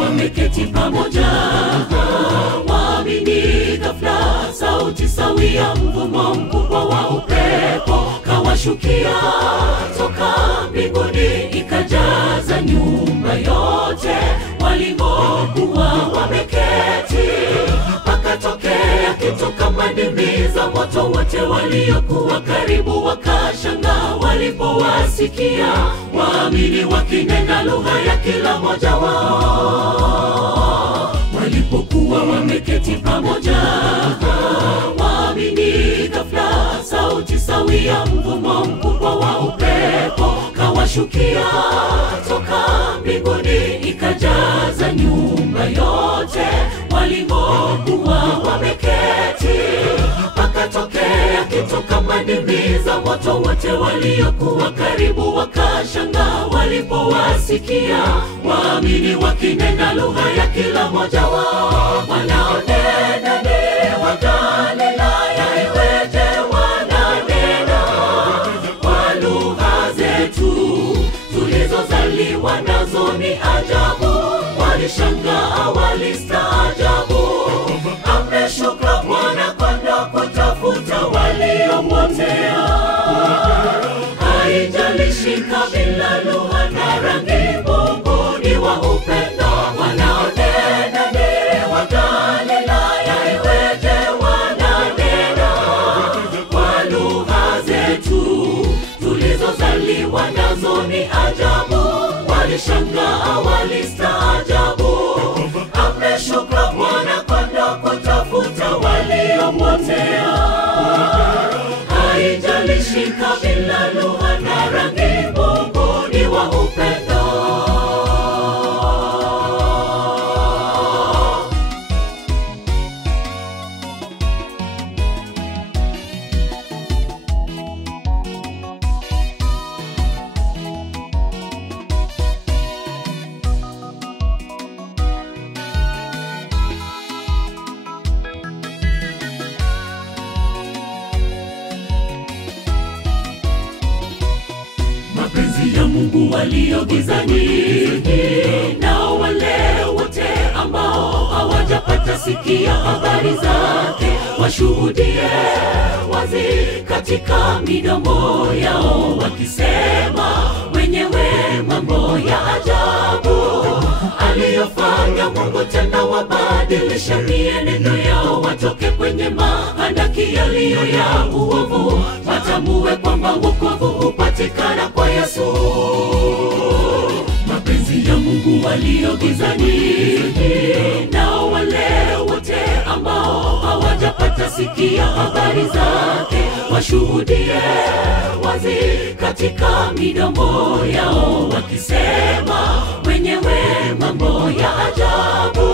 wameketi pamoja, waamini ghafla sauti sawia, mvumo mkubwa wa upepo kawashukia toka mbinguni, ikajaza nyumba yote walimokuwa wameketi. Pakatokea kitu kama ndimi za moto, wote waliokuwa karibu wakashangaa walipowasikia waamini wakinena lugha ya kila mmoja wao. Walipokuwa wameketi pamoja, waamini ghafla sauti sawia, mvumo mkubwa wa upepo kawashukia toka mbinguni, ikajaza nyumba yote walimokuwa wameketi. Pakatokea kitu kama ndimi za moto, wote waliokuwa karibu wakashangaa walipowasikia waamini wakinena lugha ya kila mmoja wao. Wanaonena ni wa Galilaya, iweje wananena kwa lugha zetu tulizozaliwa nazo? Ni ajabu, walishangaa walistaajabu. Ameshuka Bwana kwenda kutafuta waliopotea. Haijalishi kabila, lugha na rangi, Mungu ni wa upendo. Wanaonena ni wa Galilaya, iweje wananena kwa lugha zetu tulizozaliwa nazo? Ni ajabu, walishangaa walistaajabu. Ameshuka Bwana kwenda kutafuta waliopotea. Haijalishi kabila, lugha na rangi, Mungu ni wa upendo. Mapenzi ya Mungu walio gizani, na wale wote ambao hawajapata sikia habari zake, washuhudie wazi katika midomo yao, wakisema wenyewe mambo ya ajabu aliyofanya Mungu, tena wabadilisha mienendo yao, watoke kwenye mahandaki yaliyo ya uovu, watambue kwamba wokovu hupatikana kwa Yesu. Mapenzi ya Mungu walio gizani, na wale wote ambao hawajapata sikia habari zake, washuhudie wazi katika midomo yao, wakisema wenyewe mambo ya ajabu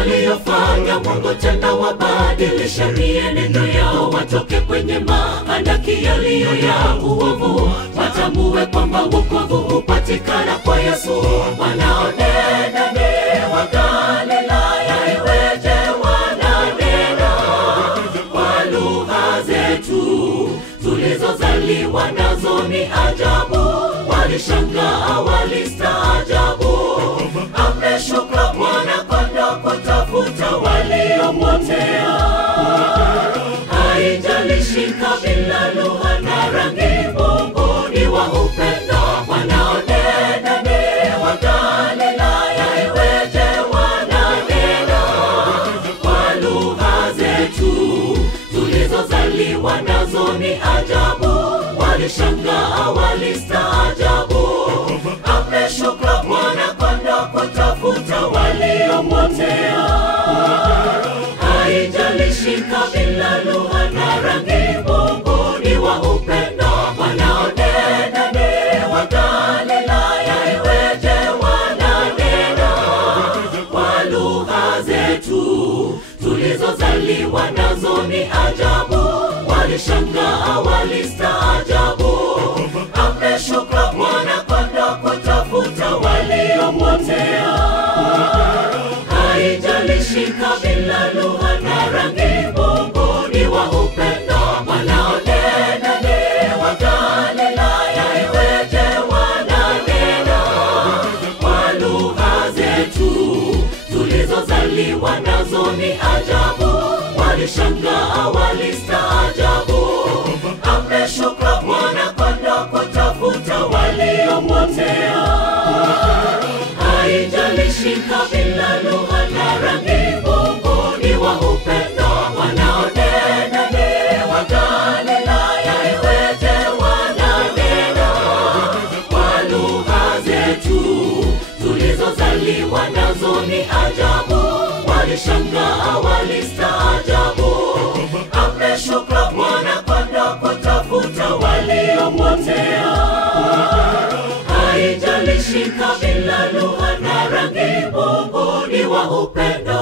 aliyofanya Mungu, tena wabadilisha mienendo yao, watoke kwenye mahandaki yaliyo ya uovu, watambue kwamba wokovu hupatikana kwa Yesu. Wanaonena ni wa Galilaya, iweje wananena kwa lugha zetu tulizozaliwa nazo? Ni ajabu, walishangaa walistaajabu. Ameshuka Bwana kwenda kutafuta waliopotea. Haijalishi kabila, lugha na rangi, Mungu ni wa upendo. Wanaonena ni wa Galilaya, iweje wananena kwa lugha zetu tulizozaliwa nazo? Ni ajabu, walishangaa walistaajabu. Ameshuka Bwana kwenda kutafuta waliopotea. Haijalishi kabila, lugha na rangi, Mungu ni wa upendo. Wanaonena ni wa Galilaya, iweje wananena kwa lugha zetu tulizozaliwa nazo? Ni ajabu, walishangaa walistaajabu. Ameshuka Bwana kwenda kutafuta waliopotea. Haijalishi kabila, lugha na rangi, Mungu ni wa upendo. Wanaonena ni wa Galilaya, iweje wananena kwa lugha zetu walishangaa, walistaajabu. Ameshuka Bwana kwenda kutafuta waliopotea. Haijalishi kabila, lugha na rangi, Mungu ni wa upendo. Wanaonena ni wa Galilaya, iweje wananena kwa lugha zetu tulizozaliwa nazo? Ni ajabu, walishangaa, walistaajabu. Ameshuka Bwana kwenda kutafuta waliopotea. Haijalishi kabila, lugha na rangi, Mungu ni wa upendo.